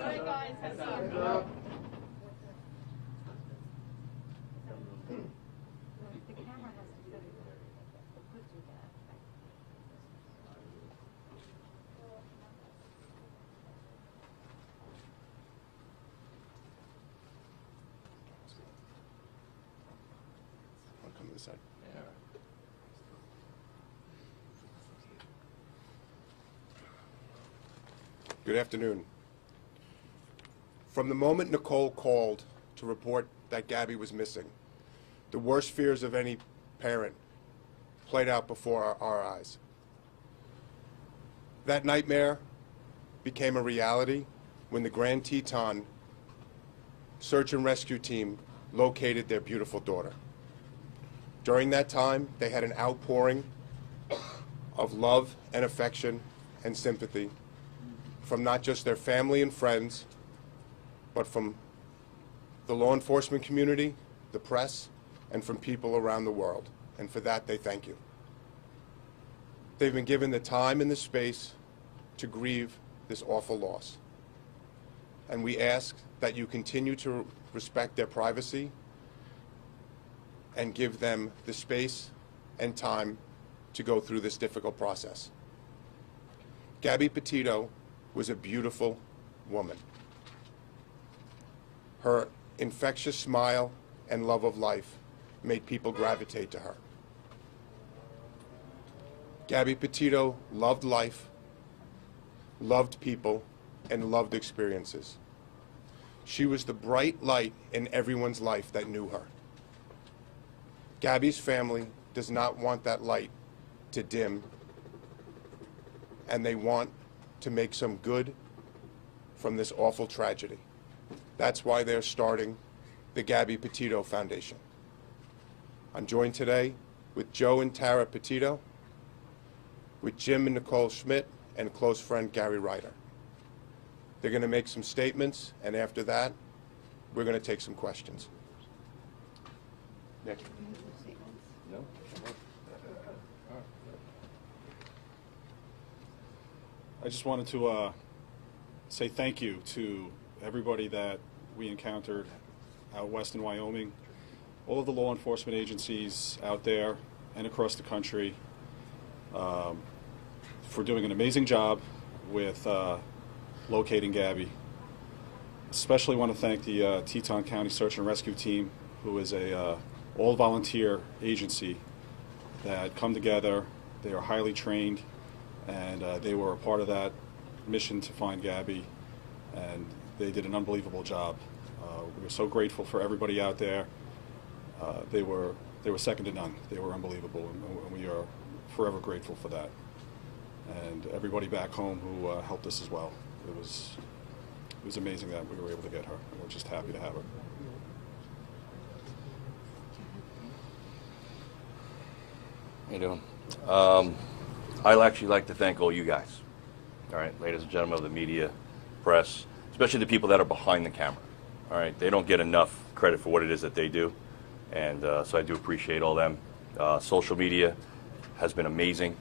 Sorry, guys. The camera has to fit put together. I'll come to this side. Yeah. Good afternoon. From the moment Nicole called to report that Gabby was missing, the worst fears of any parent played out before our eyes. That nightmare became a reality when the Grand Teton search and rescue team located their beautiful daughter. During that time, they had an outpouring of love and affection and sympathy from not just their family and friends, but from the law enforcement community, the press, and from people around the world. And for that, they thank you. They've been given the time and the space to grieve this awful loss. And we ask that you continue to respect their privacy and give them the space and time to go through this difficult process. Gabby Petito was a beautiful woman. Her infectious smile and love of life made people gravitate to her. Gabby Petito loved life, loved people, and loved experiences. She was the bright light in everyone's life that knew her. Gabby's family does not want that light to dim, and they want to make some good from this awful tragedy. That's why they're starting the Gabby Petito Foundation. I'm joined today with Joe and Tara Petito, with Jim and Nicole Schmidt, and close friend Gary Ryder. They're going to make some statements, and after that, we're going to take some questions. Nick? No? I just wanted to say thank you to everybody that we encountered out west in Wyoming, all of the law enforcement agencies out there and across the country for doing an amazing job with locating Gabby. Especially want to thank the Teton County Search and Rescue Team, who is a all-volunteer agency that come together. They are highly trained, and they were a part of that mission to find Gabby, and they did an unbelievable job. We were so grateful for everybody out there. They were second to none. They were unbelievable, and we are forever grateful for that. And everybody back home who helped us as well. It was amazing that we were able to get her, and we're just happy to have her. How you doing? I'd actually like to thank all you guys, all right, ladies and gentlemen of the media, press, especially the people that are behind the camera, all right? They don't get enough credit for what it is that they do, and so I do appreciate all them. Social media has been amazing,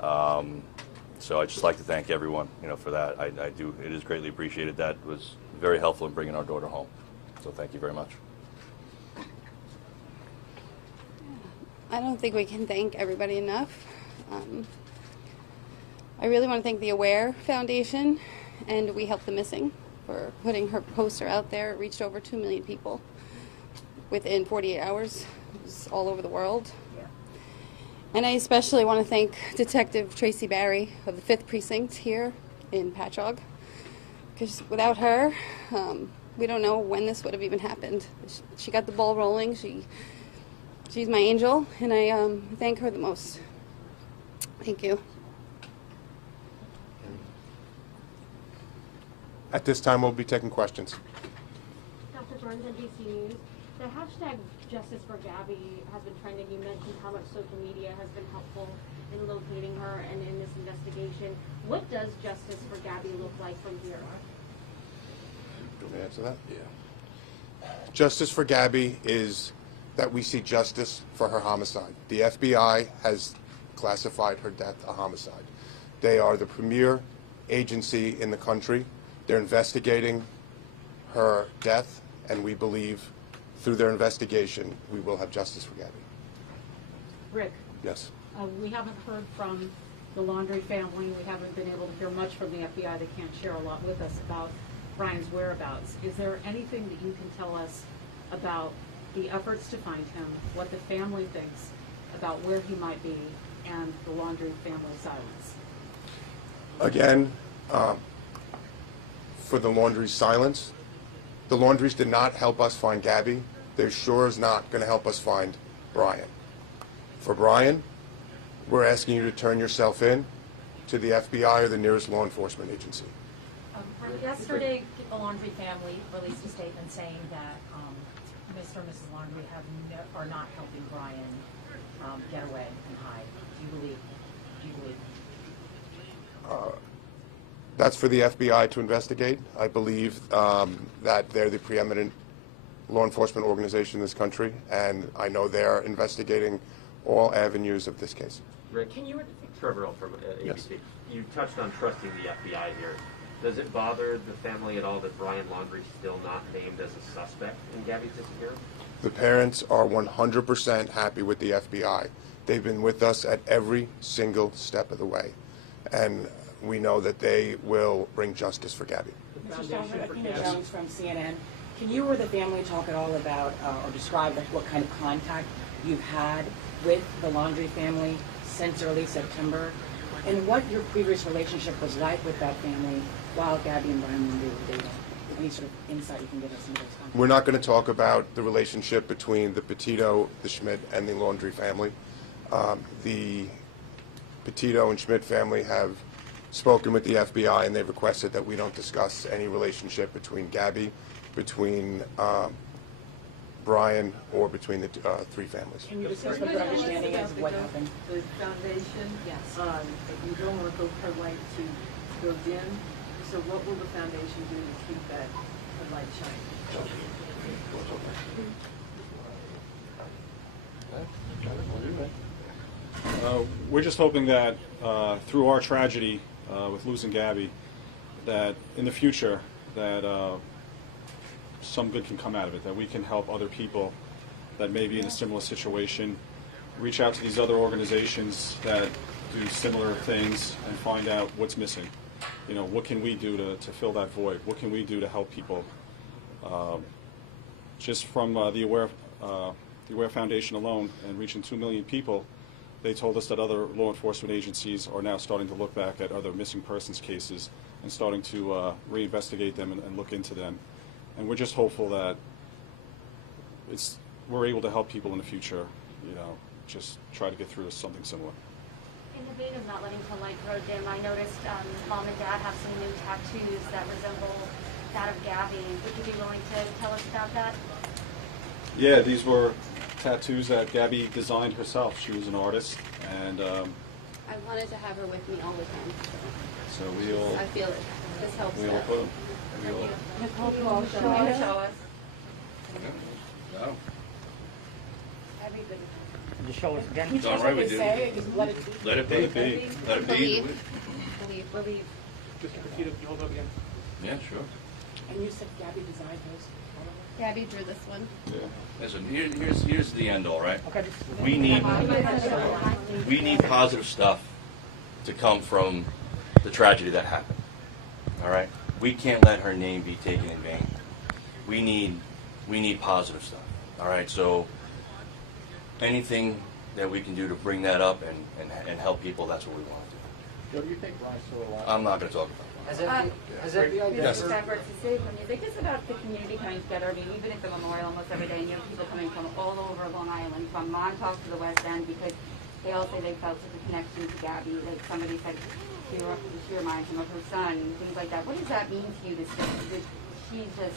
so I'd just like to thank everyone, for that. I do, it is greatly appreciated. That was very helpful in bringing our daughter home, so thank you very much. I don't think we can thank everybody enough. I really want to thank the AWARE Foundation and We Help the Missing for putting her poster out there. It reached over 2 million people within 48 hours. It was all over the world. Yeah. And I especially want to thank Detective Tracy Barry of the 5th Precinct here in Patchogue, because without her, we don't know when this would have even happened. She got the ball rolling. She's my angel, and I thank her the most. Thank you. At this time, we'll be taking questions. Dr. Burns, NBC News. The hashtag Justice for Gabby has been trending. You mentioned how much social media has been helpful in locating her and in this investigation. What does Justice for Gabby look like from here? Do you want me to answer that? Yeah. Justice for Gabby is that we see justice for her homicide. The FBI has classified her death a homicide. They are the premier agency in the country. They're investigating her death, and we believe through their investigation we will have justice for Gabby. Rick, Yes. we haven't heard from the Laundrie family. We haven't been able to hear much from the FBI. They can't share a lot with us about Brian's whereabouts. Is there anything that you can tell us about the efforts to find him, what the family thinks about where he might be, and the Laundrie family silence? Again, for the Laundrie's silence, the Laundries did not help us find Gabby. They're sure as not going to help us find Brian. For Brian, we're asking you to turn yourself in to the FBI or the nearest law enforcement agency. Yesterday, the Laundrie family released a statement saying that Mr. and Mrs. Laundrie are not helping Brian get away and hide. Do you believe? That's for the FBI to investigate. I believe that they're the preeminent law enforcement organization in this country, and I know they're investigating all avenues of this case. Rick, Trevor Earl from ABC. Yes. You touched on trusting the FBI here. Does it bother the family at all that Brian Laundrie is still not named as a suspect in Gabby's disappearance? The parents are 100% happy with the FBI. They've been with us at every single step of the way, and we know that they will bring justice for Gabby. Mr. Stafford, Athena Jones from CNN. Can you or the family talk at all about or describe what kind of contact you've had with the Laundrie family since early September, and what your previous relationship was like with that family while Gabby and Brian Laundrie were dating? Any sort of insight you can give us into those contacts? We're not going to talk about the relationship between the Petito, the Schmidt, and the Laundrie family. The Petito and Schmidt family have spoken with the FBI, and they've requested that we don't discuss any relationship between Gabby, between Brian, or between the three families. Can you discuss what your understanding is of what happened? The foundation, Yes. you don't want to go her light to go dim, so what will the foundation do to keep that light shining? We're just hoping that through our tragedy with losing Gabby, that in the future that some good can come out of it, that we can help other people that may be in a similar situation, reach out to these other organizations that do similar things and find out what's missing. You know, what can we do to fill that void? What can we do to help people? Just from the Aware Foundation alone and reaching 2 million people, they told us that other law enforcement agencies are now starting to look back at other missing persons cases and starting to reinvestigate them and look into them. And we're just hopeful that we're able to help people in the future, you know, just try to get through something similar. In the vein of not letting the light grow dim, I noticed Mom and Dad have some new tattoos that resemble that of Gabby. Would you be willing to tell us about that? Yeah, these were tattoos that Gabby designed herself. She was an artist, and I wanted to have her with me all the time. so we'll I feel it. This helps. put them. Nicole, you will show us. Everybody. Just show us again. Can you tell us what they say? Just let it be. Let it be. Let it be. Believe. Mr. Petito, can you hold up again? Yeah, sure. And you said Gabby designed those. Gabby drew this one. Yeah. Listen, here's the end all, right? Okay. We need positive stuff to come from the tragedy that happened. All right? We can't let her name be taken in vain. We need positive stuff. All right? So anything that we can do to bring that up and help people, that's what we want to do. Joe, do you think Brian's still alive? I'm not going to talk about that. Has FBI Yes. Efforts to save her music. It's about the community coming together. I mean, even at the memorial almost every day, and you have people coming from all over Long Island, from Montauk to the West End, because they all say they felt such a connection to Gabby. Like somebody said, she reminds them of her son, things like that. What does that mean to you to see that she's just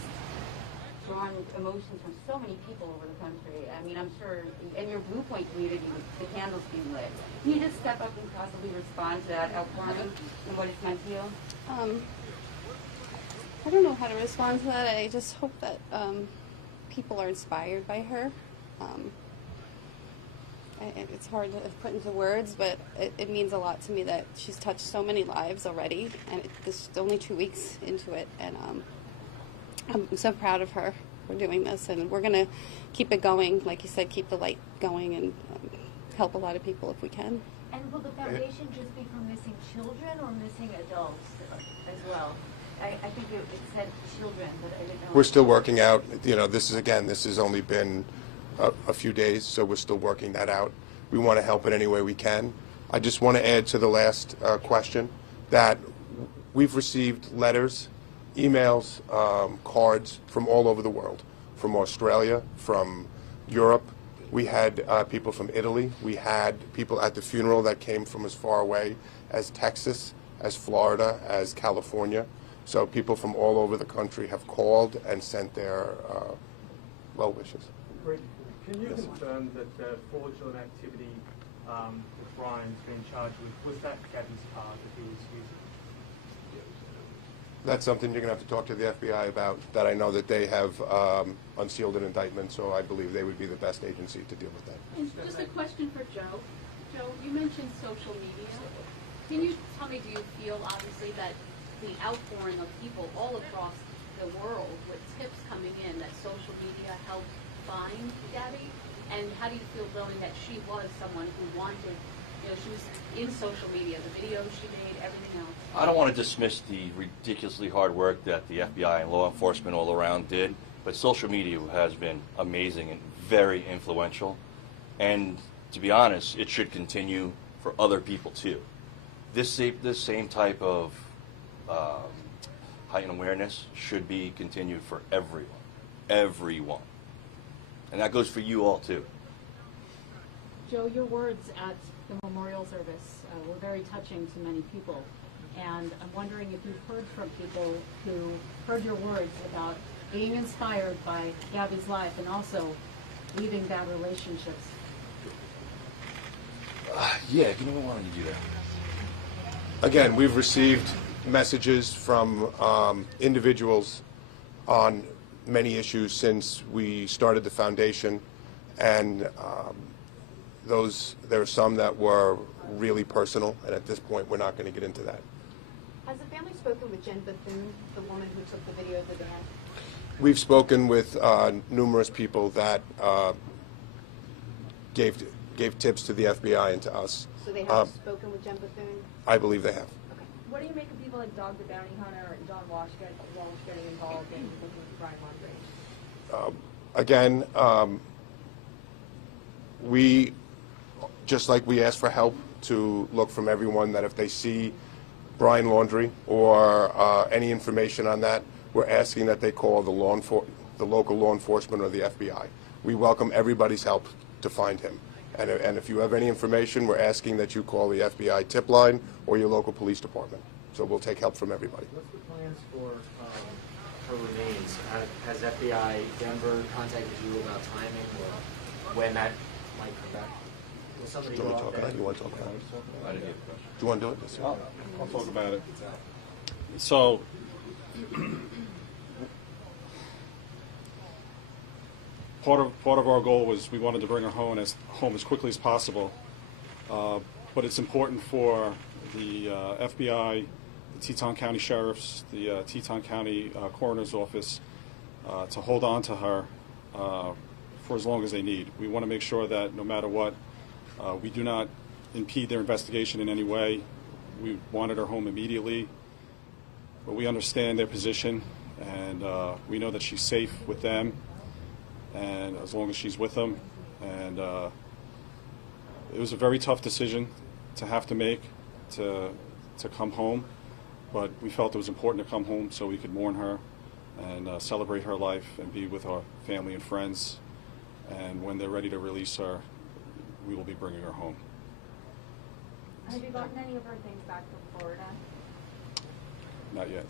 drawn emotions from so many people over the country? I mean, I'm sure, and your Blue Point community with the candles being lit. Can you just step up and possibly respond to that outpouring and what it's meant to you? I don't know how to respond to that. I just hope that people are inspired by her. It's hard to put into words, but it means a lot to me that she's touched so many lives already, and this is only 2 weeks into it, and I'm so proud of her for doing this, and we're going to keep it going, like you said, keep the light going, and help a lot of people if we can. And will the foundation just be for missing children or missing adults as well? I think it said children, but I didn't know. We're still working out, this has only been a few days, so we're still working that out. We want to help in any way we can. I just want to add to the last question that we've received letters, emails, cards from all over the world, from Australia, from Europe. We had people from Italy. We had people at the funeral that came from as far away as Texas, as Florida, as California. So people from all over the country have called and sent their well wishes. Can you confirm that the fraudulent activity that Brian's been charged with, was that Gabby's car that he was using? That's something you're going to have to talk to the FBI about, that I know that they have unsealed an indictment, so I believe they would be the best agency to deal with that. And just a question for Joe. Joe, you mentioned social media. Can you tell me, do you feel, obviously, that the outpouring of people all across the world with tips coming in, that social media helped find Gabby? And how do you feel knowing that she was someone who wanted, she was in social media, the videos she made, everything else? I don't want to dismiss the ridiculously hard work that the FBI and law enforcement all around did, but social media has been amazing and very influential. And to be honest, it should continue for other people too. This same type of heightened awareness should be continued for everyone. And that goes for you all too. Joe, your words at the memorial service were very touching to many people. And I'm wondering if you've heard from people who heard your words about being inspired by Gabby's life and also leaving bad relationships. Yeah, why don't you do that? Again, we've received messages from individuals on many issues since we started the foundation, and there are some that were really personal, and at this point we're not going to get into that. Has the family spoken with Jen Bethune, the woman who took the video of the van? We've spoken with numerous people that gave tips to the FBI and to us. So they have spoken with Jen Bethune? I believe they have. Okay. What do you make of people like Dog the Bounty Hunter and John Walsh getting involved in looking for Brian Laundrie? Again, we, just like we ask for help to look from everyone, that if they see Brian Laundrie or any information on that, we're asking that they call the local law enforcement or the FBI. We welcome everybody's help to find him. And if you have any information, we're asking that you call the FBI tip line or your local police department. So we'll take help from everybody. What's the plans for her remains? Has FBI Denver contacted you about timing or when that might come back? Will somebody Do you go want out to talk there? about it? You want to talk about it? I didn't get the question. Do you want to do it? Yes, sir. I'll talk about it. So, part of our goal was we wanted to bring her home as quickly as possible, but it's important for the FBI, the Teton County Sheriffs, the Teton County Coroner's Office to hold on to her for as long as they need. We want to make sure that no matter what, we do not impede their investigation in any way. We wanted her home immediately, but we understand their position, and we know that she's safe with them, and as long as she's with them. And it was a very tough decision to have to make to come home, but we felt it was important to come home so we could mourn her and celebrate her life and be with our family and friends. And when they're ready to release her, we will be bringing her home. Have you gotten any of her things back from Florida? Not yet.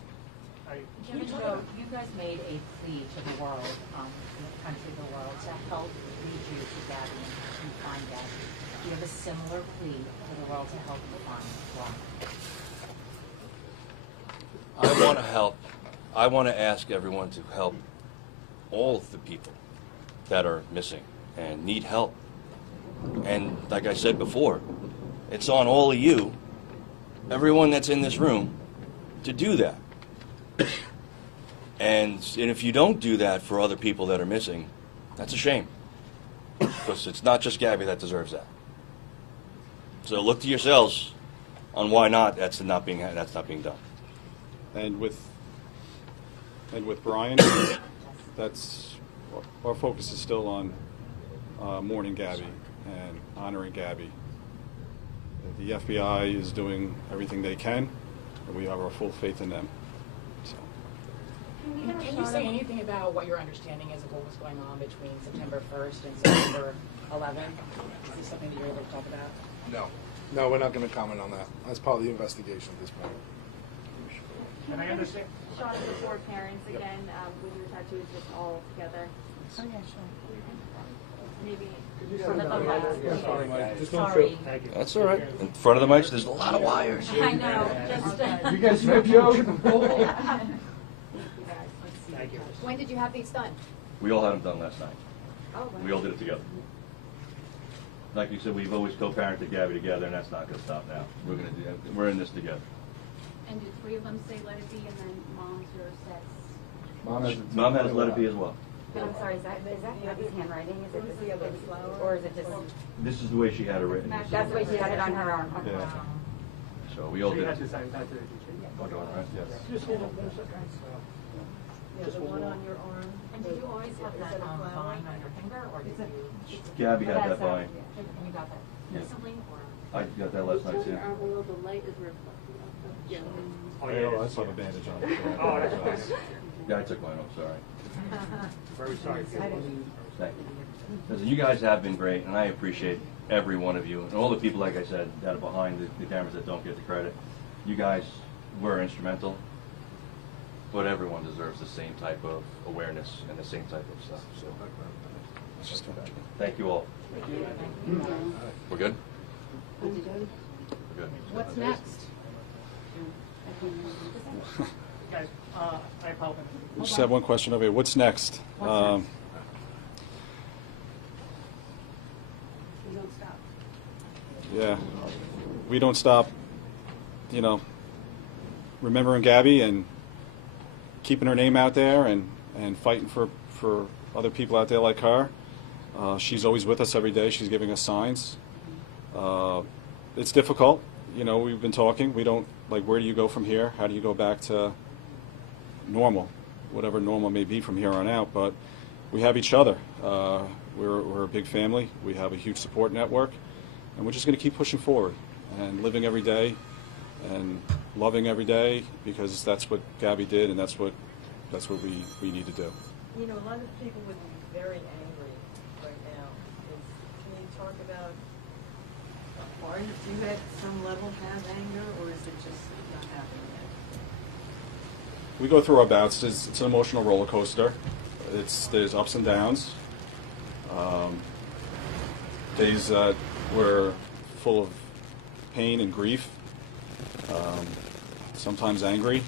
Jim and Joe, you guys made a plea to the world, the country, the world, to help lead you to Gabby and find Gabby. Do you have a similar plea to the world to help you find Gabby? I want to help. I want to ask everyone to help all of the people that are missing and need help. And like I said before, it's on all of you, everyone that's in this room, to do that. And if you don't do that for other people that are missing, that's a shame. Because it's not just Gabby that deserves that. So look to yourselves on why not that's not being done. And with Brian, that's our focus is still on mourning Gabby and honoring Gabby. The FBI is doing everything they can, and we have our full faith in them. So. Can you say anything about what your understanding is of what was going on between September 1st and September 11th? Is this something that you're able to talk about? No, we're not going to comment on that. That's part of the investigation at this point. Can I understand? Shot of the four parents again, with your tattoos just all together. Oh, yeah, sure. Maybe. Sorry. That's all right. In front of the mics, there's a lot of wires. I know. You guys rip Joe? When did you have these done? We all had them done last night. Oh, wow. We all did it together. Like you said, we've always co-parented Gabby together, and that's not going to stop now. We're going to do that. We're in this together. And did three of them say let it be, and then mom's or says? Mom has let it be as well. And I'm sorry, is that Gabby's handwriting? Is it just, or is it just? This is the way she had it written. That's the way she had it on her arm. Okay. Yeah. So we all She did had it. the same tattoo. Oh, do I? Yes. Just hold on one second. Yeah, the one on your arm. And did you always have that vine on your finger, or did you? Gabby had that vine. And you got that Yeah. recently, or? I got that last night too. The light is reflecting. Yeah. Oh, yeah. I saw the bandage on it. Oh, that's fine. Yeah, I took mine off, sorry. Very sorry. Thank you. Listen, you guys have been great, and I appreciate every one of you, and all the people, like I said, that are behind the cameras that don't get the credit. You guys were instrumental, but everyone deserves the same type of awareness and the same type of stuff. So, thank you all. We're good? We're good. What's next? Guys, I apologize. We just have one question over here. What's next? We don't stop. Yeah, we don't stop, remembering Gabby and keeping her name out there and fighting for other people out there like her. She's always with us every day. She's giving us signs. It's difficult. We've been talking. We don't, where do you go from here? How do you go back to normal, whatever normal may be from here on out? But we have each other. We're a big family. We have a huge support network. And we're just going to keep pushing forward and living every day and loving every day, because that's what Gabby did, and that's what we need to do. A lot of people would be very angry right now. Can you talk about, do you at some level have anger, or is it just not happening yet? We go through our bouts. It's an emotional roller coaster. There's ups and downs. Days that we're full of pain and grief. Sometimes angry,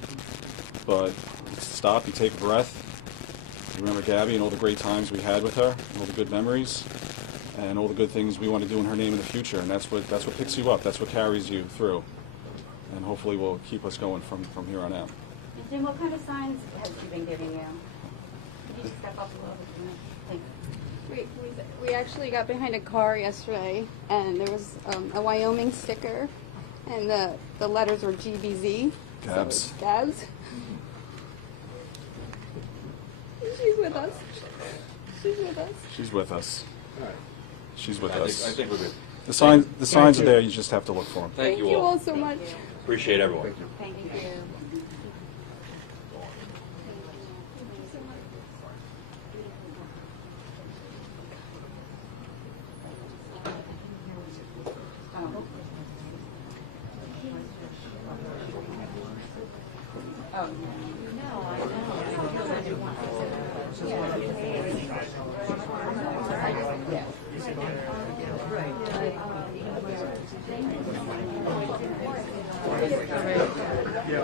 but you stop, you take a breath. You remember Gabby and all the great times we had with her, all the good memories, and all the good things we want to do in her name in the future. And that's what picks you up. That's what carries you through, and hopefully will keep us going from here on out. And Jim, what kind of signs has she been giving you? Could you just step up a little bit? Thanks. We actually got behind a car yesterday, and there was a Wyoming sticker, and the letters were GBZ. Gabs. So Gabs. She's with us. She's with us. She's with us. She's with us. I think we're good. The signs are there. You just have to look for them. Thank you all so much. Appreciate everyone. Thank you. Oh, no, I know. Yeah.